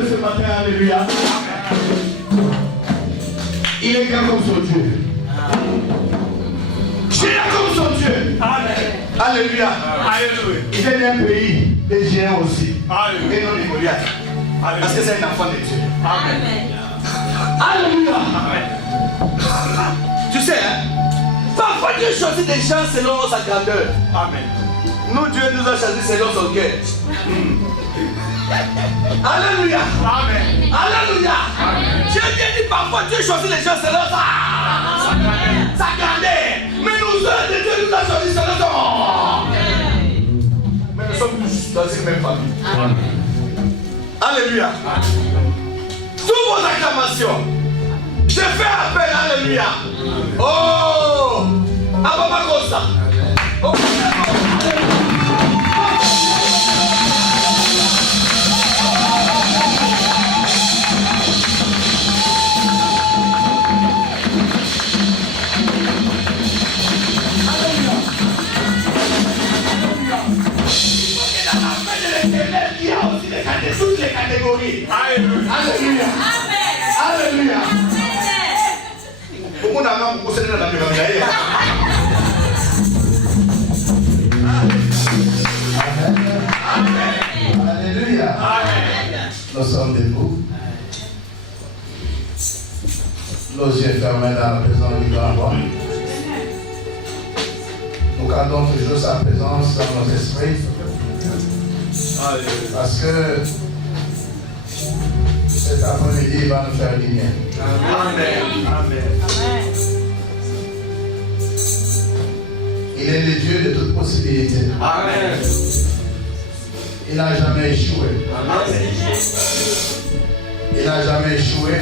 de ce matin, alléluia. Il est grand comme son Dieu. Géant comme son Dieu. Amen. Alléluia. Alléluia. Il est d'un pays des géants aussi. Alléluia. Et non des Goliaths. Parce que c'est un enfant de Dieu. Amen. Alléluia. Amen. Tu sais, hein, parfois Dieu choisit des gens selon sa grandeur. Amen. Nous, Dieu nous a choisi selon son cœur. Alléluia. Amen. Alléluia. J'ai bien dit parfois Dieu choisit les gens selon sa grandeur. Mais nous, Dieu nous a choisi selon son. Mais nous sommes tous dans une même famille. Amen. Alléluia. Toutes vos acclamations. Je fais appel, alléluia. Oh, Ababa Costa. Oh, il y a aussi toutes les catégories. Alléluia. Alléluia. Beaucoup d'amants vous possédez dans la pyramide. Amen. Alléluia. Amen. Nous sommes debout. Nos yeux fermés dans la présence du grand roi. Nous gardons toujours sa présence dans nos esprits. Parce que cet après-midi il va nous faire du bien. Amen. Amen. Il est le Dieu de toute possibilité. Amen. Il n'a jamais échoué. Amen. Il n'a jamais échoué.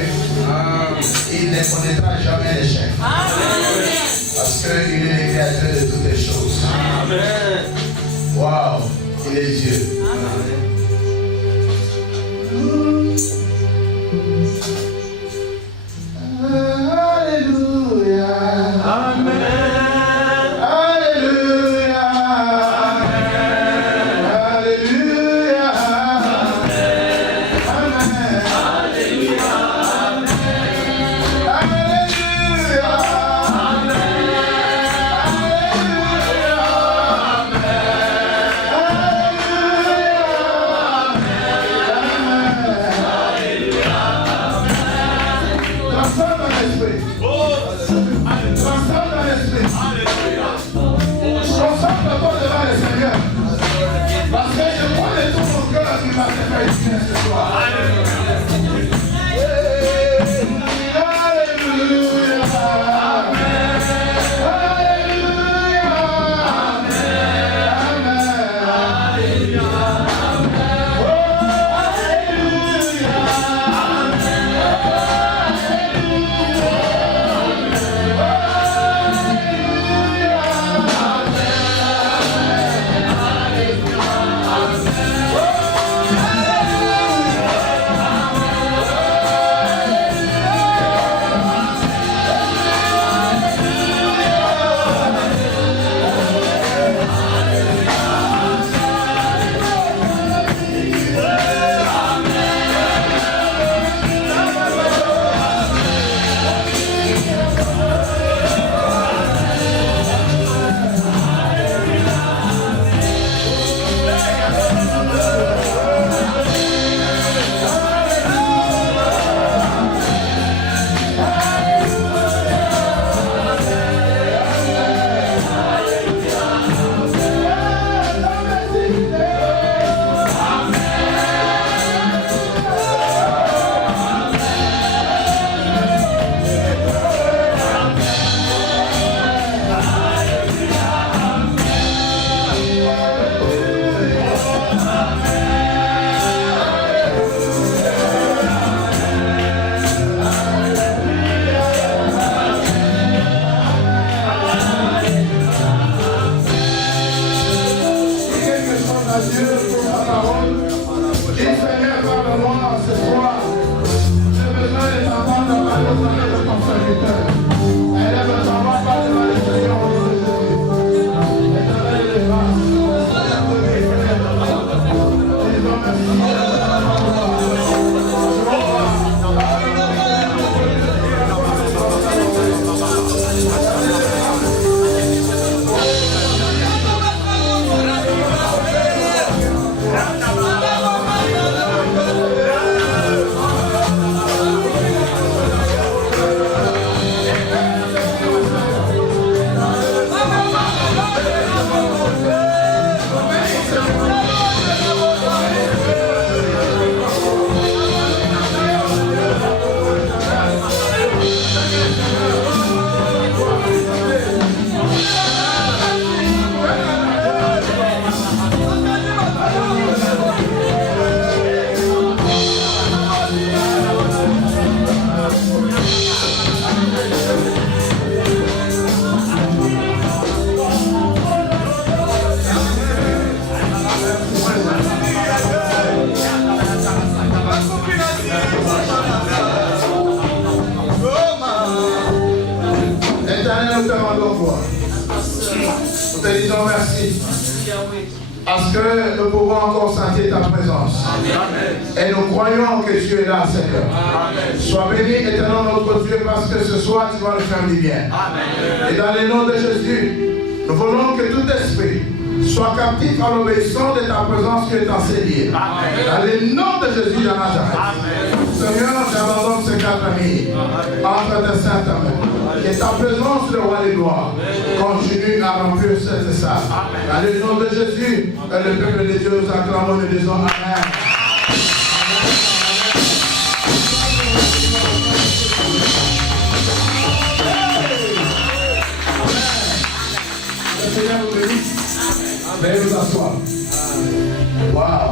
Amen. Il ne connaîtra jamais l'échec. Parce qu'il est le créateur de toutes les choses. Amen. Waouh, il est Dieu. Amen. Alléluia. Amen. Nous te disons merci. Parce que nous pouvons encore sentir ta présence. Et nous croyons que tu es là, Seigneur. Sois béni, éternel notre Dieu, parce que ce soir tu vas nous faire du bien. Et dans le nom de Jésus, nous voulons que tout esprit soit captif à l'obéissance de ta présence qui est enseignée. Dans le nom de Jésus de Nazareth. Seigneur, j'abandonne ces 4 amis entre tes saintes mains. Que ta présence, le roi des gloires, continue à remplir cette salle. Dans le nom de Jésus, et le peuple de Dieu nous acclamons et disons Amen. Le Seigneur vous bénisse. Veuillez vous asseoir. Wow.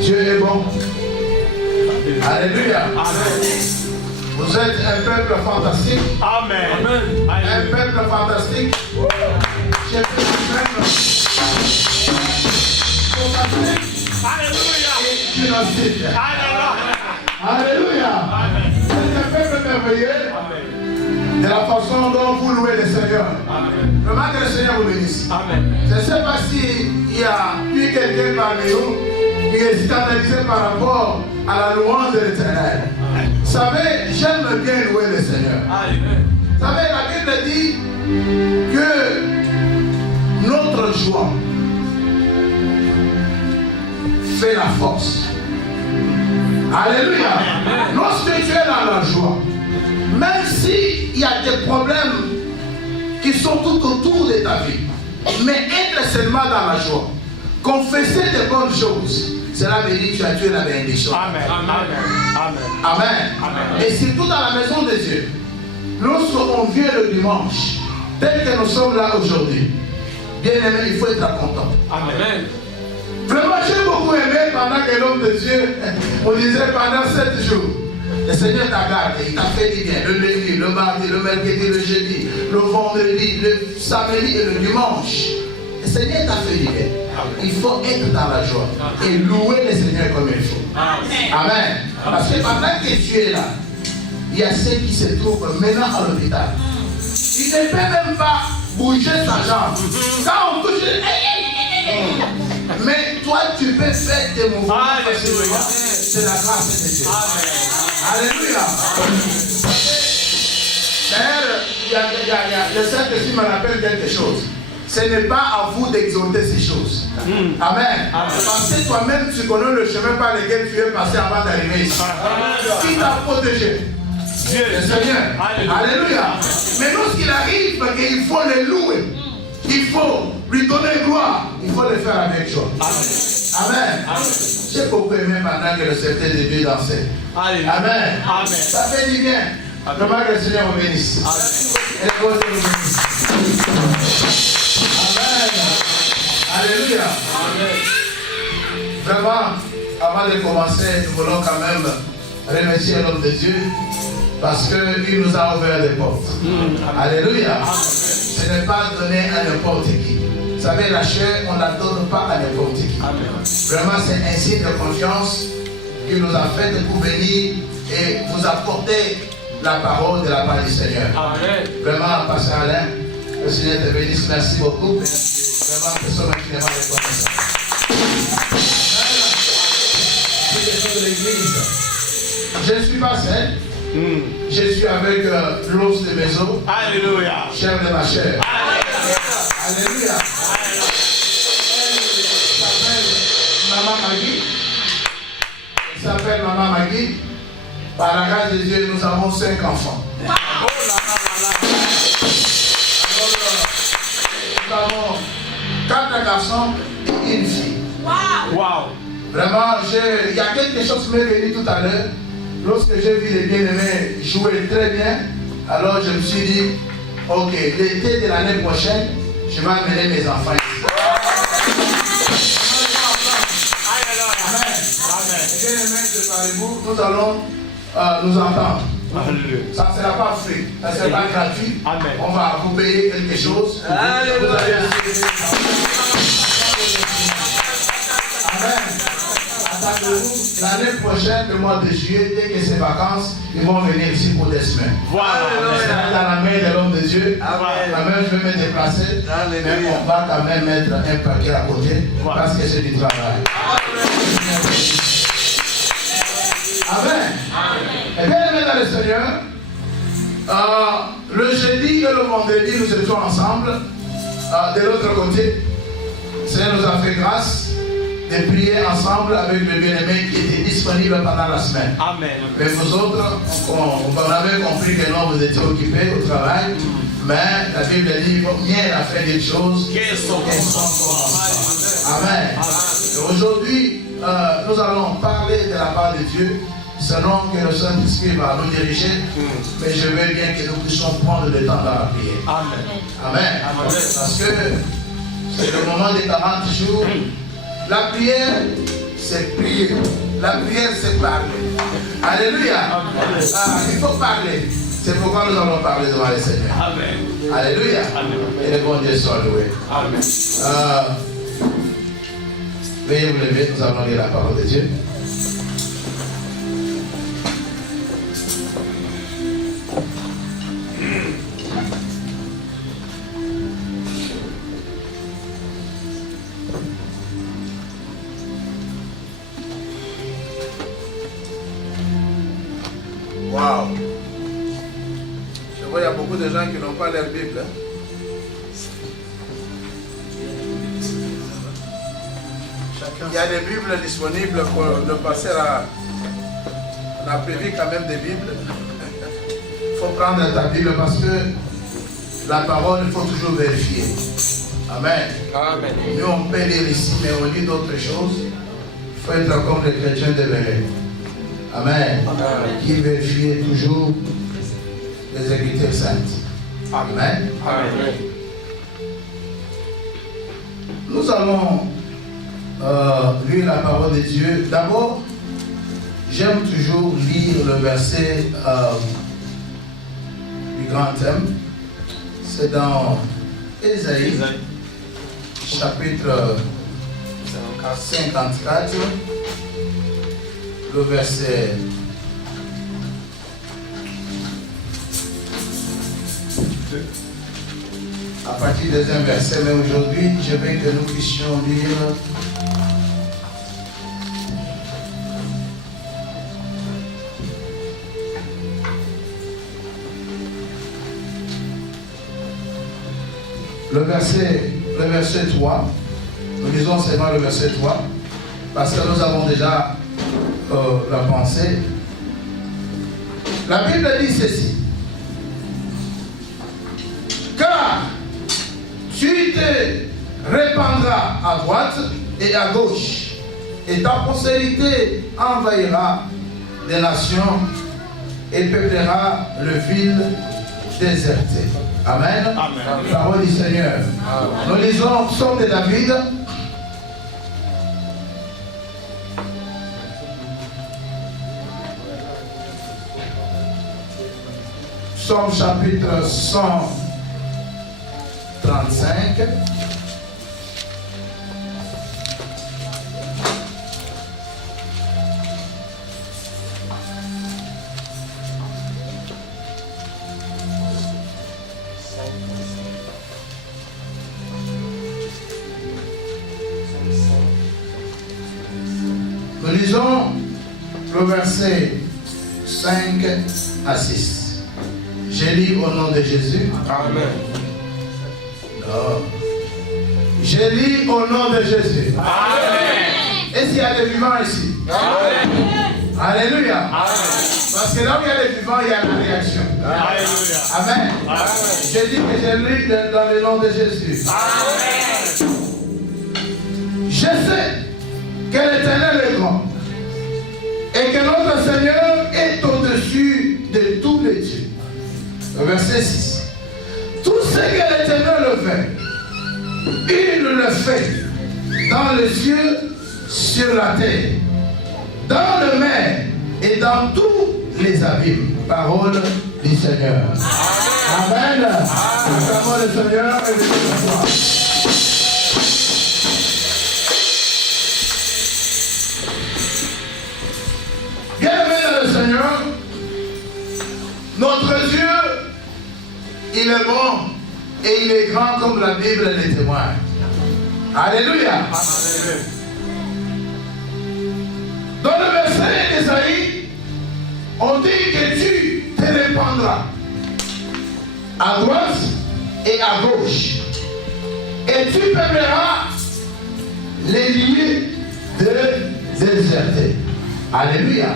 Dieu est bon. Alléluia. Vous êtes un peuple fantastique. Amen. Un peuple fantastique. J'ai fait un peuple fantastique. Alléluia. Et dynastique. Alléluia. Alléluia. C'est un peuple merveilleux. De la façon dont vous louez le Seigneur. Vraiment que le Seigneur vous bénisse. Je ne sais pas s'il y a eu quelqu'un parmi nous qui est scandalisé par rapport à la louange de l'Éternel. Vous savez, j'aime bien louer le Seigneur. Vous savez, la Bible dit que notre joie fait la force. Alléluia. Lorsque tu es dans la joie, même s'il y a des problèmes qui sont tout autour de ta vie, mais être seulement dans la joie, confesser des bonnes choses, cela veut dire que tu as tué la bénédiction. Amen. Amen. Et surtout dans la maison de Dieu, lorsqu'on vient le dimanche, tel que nous sommes là aujourd'hui, bien aimé, il faut être content. Amen. Vraiment, j'ai beaucoup aimé pendant que l'homme de Dieu, on disait pendant 7 jours, le Seigneur t'a gardé, il t'a fait du bien, le lundi, le mardi, le mercredi, le jeudi, le vendredi, le samedi et le dimanche. Le Seigneur t'a fait du bien. Il faut être dans la joie et louer le Seigneur comme il faut. Amen. Parce que pendant que tu es là, il y a ceux qui se trouvent maintenant à l'hôpital. Il ne peut même pas bouger sa jambe. Quand on touche, mais toi tu peux faire des mouvements. C'est la grâce de Dieu. Alléluia. D'ailleurs, le Saint-Esprit me rappelle quelque chose. Ce n'est pas à vous d'exalter ces choses. Amen. Parce que toi-même, tu connais le chemin par lequel tu es passé avant d'arriver ici. Qui t'a protégé? Dieu, le Seigneur. Alléluia. Mais lorsqu'il arrive, il faut le louer. Il faut lui donner gloire. Il faut le faire avec joie. Amen. J'ai beaucoup aimé pendant que le secteur de Dieu dansait. Amen. Ça fait du bien. Vraiment que le Seigneur vous bénisse. Et que Dieu vous bénisse. Amen. Alléluia. Vraiment, avant de commencer, nous voulons quand même remercier l'homme de Dieu parce qu'il nous a ouvert des portes. Alléluia. Ce n'est pas donné à n'importe qui. Vous savez, la chair, on ne la donne pas à n'importe qui. Vraiment, c'est un signe de confiance qu'il nous a fait pour venir et vous apporter la parole de la part du Seigneur. Vraiment, Pasteur Alain, le Seigneur te bénisse. Merci beaucoup. Vraiment, nous sommes infiniment reconnaissants. Je ne suis pas seul. Je suis avec l'os de mes os. Alléluia. Chair de ma chair. Alléluia. Elle s'appelle Maman Magui. Par la grâce de Dieu, nous avons 5 enfants. Nous avons 4 garçons et une fille. Wow. Vraiment, il y a quelque chose qui m'est venu tout à l'heure. Lorsque j'ai vu les bien-aimés jouer très bien, alors je me suis dit, ok, l'été de l'année prochaine, je vais amener mes enfants ici. Amen. Bien-aimés, préparez-vous, nous allons nous entendre. Ça ne sera pas free, ça ne sera pas gratuit. Amen. On va vous payer quelque chose. Amen. Attendez-vous. L'année prochaine, le mois de juillet, dès que c'est vacances, ils vont venir ici pour des semaines. Voilà. C'est dans la main de l'homme de Dieu. Moi-même, je vais me déplacer. Mais on va quand même mettre un paquet à côté parce que c'est du travail. Amen. Et bien aimé dans le Seigneur, le jeudi et le vendredi, nous étions ensemble. De l'autre côté, le Seigneur nous a fait grâce de prier ensemble avec le bien-aimé qui était disponible pendant la semaine. Amen. Mais vous autres, on avait compris que non, vous étiez occupés au travail. Mais la Bible dit mieux la fin des choses qu'elles sont commencées. Amen. Et aujourd'hui, nous allons parler de la part de Dieu, selon que le Saint-Esprit va nous diriger. Mais je veux bien que nous puissions prendre le temps dans la prière. Amen. Amen. Parce que c'est le moment des 40 jours. La prière, c'est prier. La prière, c'est parler. Alléluia. Il faut parler. C'est pourquoi nous allons parler devant le Seigneur. Amen. Alléluia. Amen. Et le bon Dieu soit loué. Amen. Veuillez vous lever, nous allons lire la parole de Dieu. Wow. Je vois, il y a beaucoup de gens qui n'ont pas leur Bible. Il y a des Bibles disponibles pour le pasteur. On a prévu quand même des Bibles. Il faut prendre ta Bible parce que la parole, il faut toujours vérifier. Amen. Amen. Nous, on peut lire ici, mais on lit d'autres choses. Il faut être comme les chrétiens de l'Église. Amen. Qui vérifie toujours les Écritures saintes. Amen. Amen. Nous allons lire la parole de Dieu. D'abord, j'aime toujours lire le verset du grand thème. C'est dans Ésaïe, chapitre 54. Le verset à partir des un verset, mais aujourd'hui, je veux que nous puissions lire le verset 3. Nous lisons seulement le verset 3, parce que nous avons déjà la pensée. La Bible dit ceci: car tu te répandras à droite et à gauche, et ta postérité envahira des nations et peuplera le ville déserté. Amen. Amen. Parole du Seigneur. Amen. Nous lisons Psaume de David. Psaume chapitre 135. Nous lisons le verset 5 à 6. Je lis au nom de Jésus. Amen. Non. Je lis au nom de Jésus. Amen. Est-ce qu'il y a des vivants ici? Amen. Alléluia. Amen. Parce que là où il y a des vivants, il y a la réaction. Alléluia. Amen. Amen. Je dis que je lis dans le nom de Jésus. Amen. Je sais que l'Éternel est grand et que notre Seigneur est au-dessus de tous les dieux. Verset 6. Tout ce que l'Éternel fait, il le fait dans les cieux, sur la terre, dans le mer et dans tous les abîmes. Parole du Seigneur. Amen. Acclamons le Seigneur et le Seigneur. livre des témoins. Alléluia. Dans le verset d'Ésaïe, on dit que tu te répandras à droite et à gauche. Et tu peupleras les lieux de déserté. Alléluia.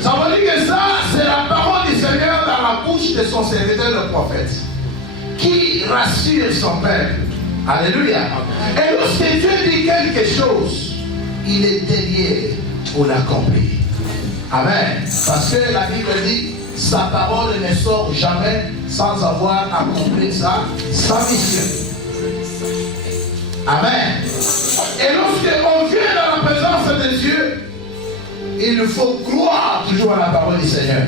Ça veut dire que ça, c'est la parole du Seigneur dans la bouche de son serviteur le prophète, qui rassure son peuple. Alléluia. Et lorsque Dieu dit quelque chose, il est derrière pour l'accomplir. Amen. Parce que la Bible dit, sa parole ne sort jamais sans avoir accompli sa mission. Amen. Et lorsqu'on vient dans la présence de Dieu, il faut croire toujours à la parole du Seigneur.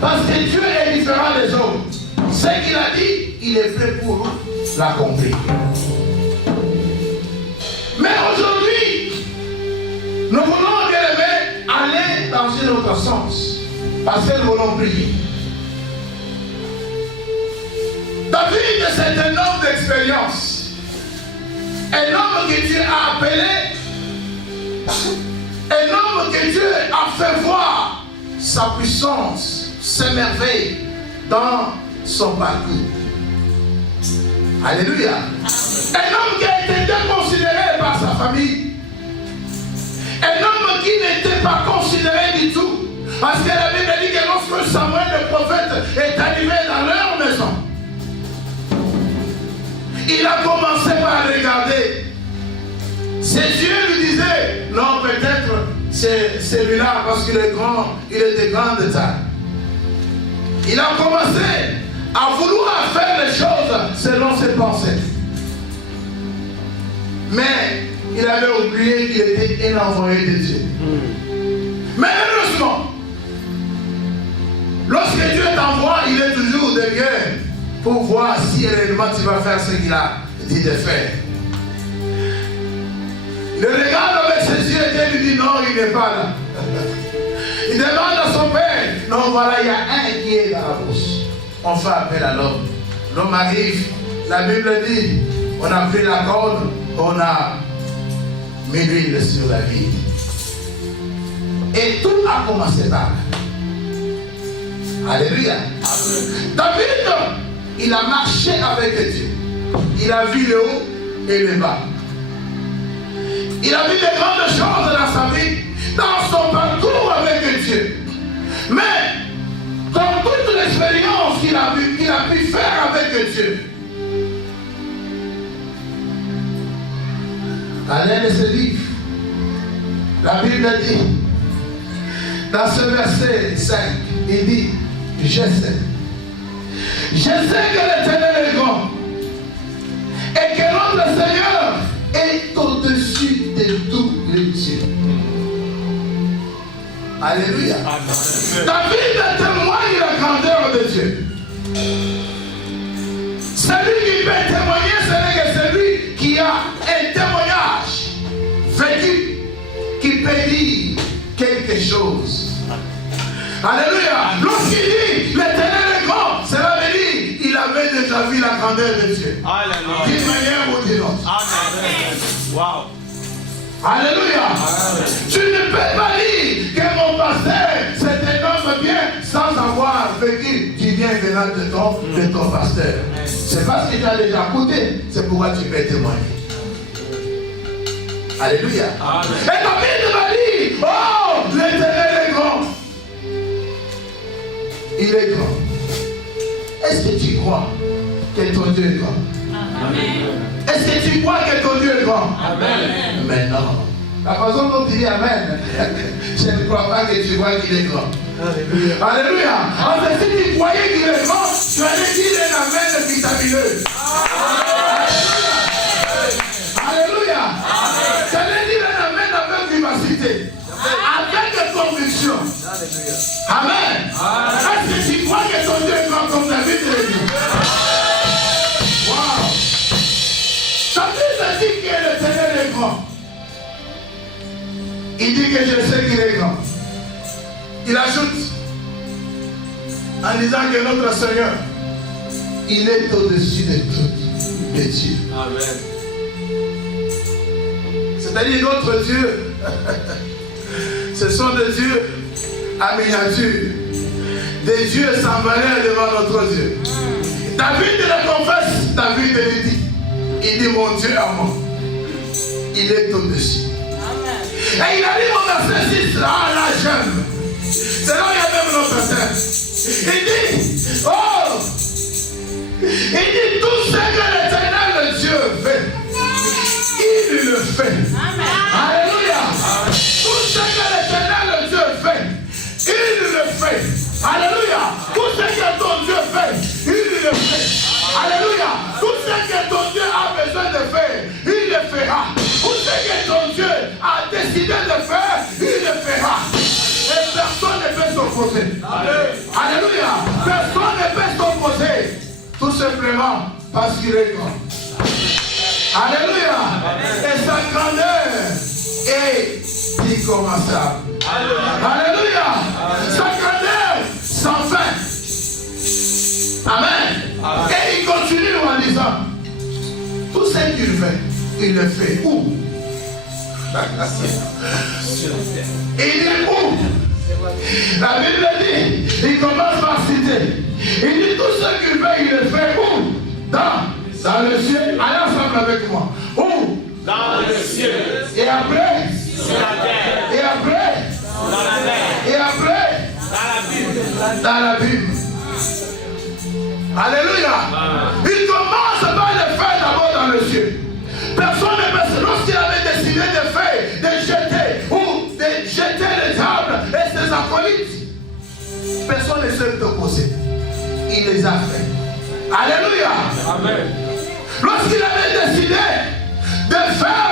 Parce que Dieu est différent des autres. Ce qu'il a dit, il est prêt pour l'accomplir. Mais aujourd'hui, nous voulons, bien aimés, aller dans un autre sens. Parce que nous voulons prier. David, c'est un homme d'expérience. Un homme que Dieu a appelé. Un homme que Dieu a fait voir sa puissance, ses merveilles dans son parcours. Alléluia. Un homme qui a été déconsidéré par sa famille. Un homme qui n'était pas considéré du tout. Parce que la Bible dit que lorsque Samuel le prophète est arrivé dans leur maison, il a commencé par regarder. Ses yeux lui disaient, non, peut-être c'est celui-là parce qu'il est grand, il est de grande taille. Il a commencé à vouloir faire les choses selon ses pensées. Mais il avait oublié qu'il était un envoyé de Dieu. Mais heureusement, lorsque Dieu t'envoie, il est toujours derrière pour voir si réellement tu vas faire ce qu'il a dit de faire. Il regarde avec ses yeux et Dieu lui dit non, il n'est pas là. Il demande à son père, non, voilà, il y a un qui est dans la brousse. On fait appel à l'homme. L'homme arrive, la Bible dit, on a pris la corde, on a mis l'huile sur la vie. Et tout a commencé par là. Alléluia. David, il a marché avec Dieu. Il a vu le haut et le bas. Il a vu de grandes choses dans sa vie, dans son parcours avec Dieu. Mais, dans toute l'expérience qu'il a pu faire avec Dieu, à l'un de ses livres, la Bible dit, dans ce verset 5, il dit, je sais que l'Éternel est grand et que notre Seigneur est au-dessus de tous les dieux. Alléluia. David témoigne la grandeur de Dieu. Celui qui peut témoigner, ce n'est que celui qui a un témoignage vécu, qui peut dire quelque chose. Alléluia. Lorsqu'il dit l'Éternel est grand, cela veut dire il avait déjà vu la grandeur de Dieu. Alléluia. D'une manière ou d'une autre. Amen. Wow. Alléluia. Tu ne peux pas dire que mon pasteur c'est un homme bien sans avoir vécu du bien venant de ton pasteur. C'est parce que tu as déjà écouté, c'est pourquoi tu peux témoigner. Alléluia. Amen. Et David m'a dit, oh, l'Éternel est grand. Il est grand. Est-ce que tu crois que ton Dieu est grand? Amen. Est-ce que tu crois que ton Dieu est grand? Amen. Mais non. La façon dont tu dis Amen, je ne crois pas que tu vois qu'il est grand. Alléluia. Alléluia. Parce que si tu croyais qu'il est grand, tu allais dire un Amen vitamineux. Alléluia. Tu allais dire un Amen avec vivacité, avec conviction. Amen. Est-ce que tu crois que ton Dieu est grand comme David l'a dit? Wow. David a dit que l'Éternel est grand. Il dit que je sais qu'il est grand. Il ajoute en disant que notre Seigneur, il est au-dessus de tout. de Dieu. Amen. C'est-à-dire notre Dieu, ce sont des dieux à miniature, des dieux sans valeur devant notre Dieu. David le confesse, David le dit. Il dit mon Dieu à moi, il est au-dessus. Et il a dit mon verset 6, là j'aime. C'est là où il y a même notre Père. Il dit, oh, il dit tout ce que l'Éternel le Dieu fait, il le fait. Alléluia. Tout ce que l'Éternel le Dieu fait, il le fait. Alléluia. Tout ce que ton Dieu fait, il le fait. Alléluia. Tout ce que ton Dieu a besoin de faire, il le fera. Tout ce que ton Dieu a décidé de faire, il le fera. Et personne ne peut s'opposer. Alléluia. Personne ne peut s'opposer. Tout simplement parce qu'il est grand. Alléluia. Et sa grandeur est incommensurable. Alléluia. Sa grandeur sans fin. Amen. Et il continue en disant, tout ce qu'il fait, il le fait où? Il est où? La Bible dit, il commence par citer. Il dit tout ce qu'il fait, il le fait où? Dans le ciel. Allez ensemble avec moi. Où? Dans le ciel. Et après? Sur la terre. Et après? Dans la mer. Et après? Dans la Bible. Dans la Bible. Alléluia. Il commence par le faire d'abord dans le ciel. Personne ne peut, lorsqu'il avait décidé de faire, de jeter les diables et ses acolytes, personne ne s'est opposé. Il les a fait. Alléluia. Amen. Lorsqu'il avait décidé de faire